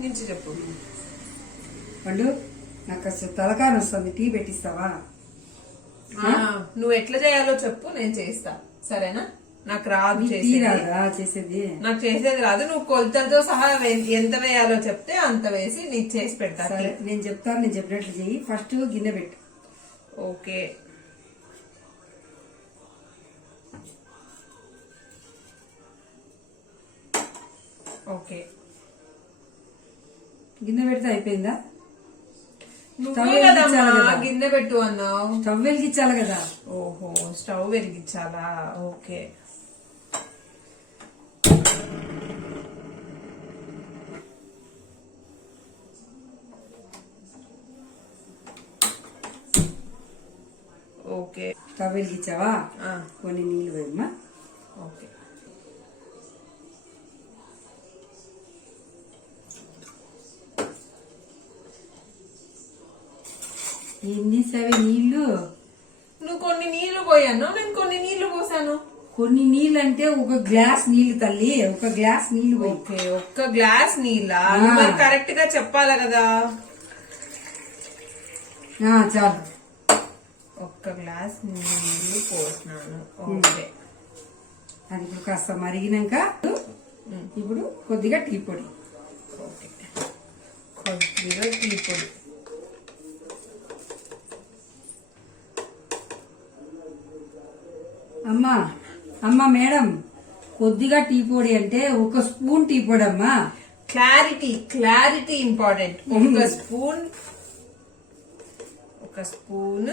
నుంచి చెప్పు. పండు నాకు అసలు తలకాయ వస్తుంది, టీ పెట్టిస్తావా? నువ్వు ఎట్లా చేయాలో చెప్పు, నేను చేస్తా. సరేనా? నాకు రాదు చేసేది, నాకు చేసేది రాదు. నువ్వు కొలతలతో సహా ఎంత వేయాలో చెప్తే అంత వేసి నీకు చేసి పెడతా. నేను చెప్తాను, నేను చెప్పినట్లు చెయ్యి. ఫస్ట్ గిన్నె పెట్టు. ఓకే. ఓకే, గిన్నె పెడితే అయిపోయిందా? నువ్వే కదమ్మా గిన్నె పెట్టు అన్నావు. స్టవ్ వెలిగించాలి కదా. ఓహో, స్టవ్ వెలిగించాలా? ఓకే. ఓకే, స్టవ్ వెలిగించావా? కొన్ని నీళ్ళు వేయమ్మా. ఓకే. ఎన్ని సరే నీళ్లు? నువ్వు కొన్ని నీళ్లు పోయాను, నేను కొన్ని నీళ్లు పోసాను. కొన్ని నీళ్ళు అంటే ఒక గ్లాస్ నీళ్లు తల్లి, ఒక గ్లాస్ నీళ్లు. ఓకే, ఒక్క గ్లాస్ నీళ్ళ కరెక్ట్ గా చెప్పాలా కదా. చాలు, ఒక్క గ్లాస్ నీళ్లు పోసినాను. ఓకే, అది ఇప్పుడు కాస్త మరిగినాక ఇప్పుడు కొద్దిగా టీ పొడి. ఓకే, కొద్దిగా టీ పొడి. అమ్మా అమ్మా మేడం, కొద్దిగా టీ పొడి అంటే ఒక స్పూన్ టీ పొడి అమ్మా. Clarity important. ఒక స్పూన్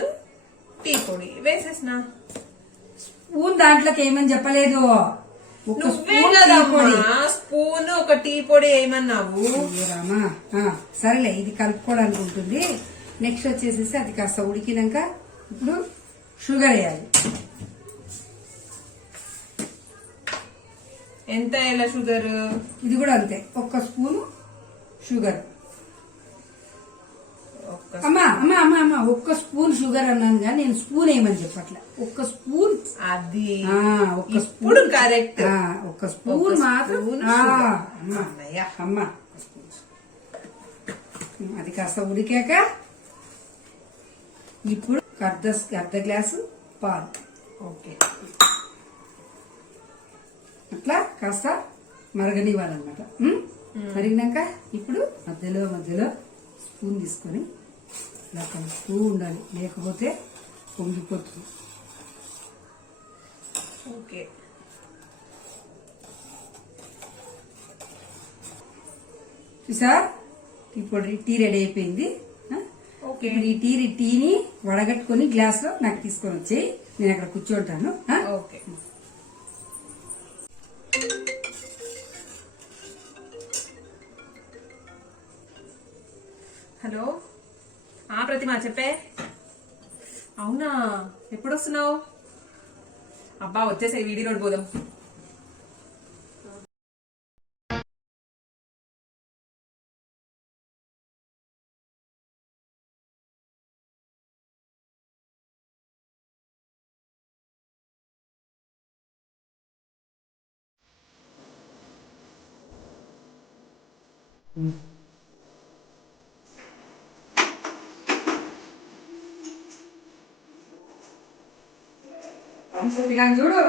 టీ పొడి వేసేసిన. స్పూన్ దాంట్లోకి ఏమని చెప్పలేదు. స్పూన్ ఒక టీ పొడి ఏమన్నావు? రామా, సరేలే, ఇది కలుపుకోవడానికి ఉంటుంది. నెక్స్ట్ వచ్చేసేసి అది కాస్త ఉడికినాక ఇప్పుడు షుగర్ వేయాలి. ఎంత వేయాల షుగర్? ఇది కూడా అంతే, ఒక్క స్పూను షుగర్. అమ్మా అమ్మా అమ్మా అమ్మా ఒక్క స్పూన్ షుగర్ అన్నాను కానీ నేను స్పూన్ ఏమని చెప్పట్లే, ఒక్క స్పూన్. అది ఒక్క స్పూన్ కరెక్ట్, ఒక్క స్పూన్ మాత్రం. అమ్మా అది కాస్త ఉడికాక ఇప్పుడు అర్ధ గ్లాసు పాలు. ఓకే, అట్లా కాస్త మరగనివ్వాలన్నమాట. మరిగినాక ఇప్పుడు మధ్యలో మధ్యలో స్పూన్ తీసుకొని ఇలా కలుపుతూ ఉండాలి, లేకపోతే పొంగిపోతుంది. ఓకే, చూసా, ఇప్పుడు టీ రెడీ అయిపోయింది. ఇప్పుడు ఈ టీని వడగట్టుకుని గ్లాస్ లో నాకు తీసుకొని వచ్చి నేను అక్కడ కూర్చోంటాను. ఓకే. హలో, ప్రతిమా చెప్పే. అవునా, ఎప్పుడు వస్తున్నావు? అబ్బా వచ్చేసే, వీడి రోడ్ పోదాం. చూడు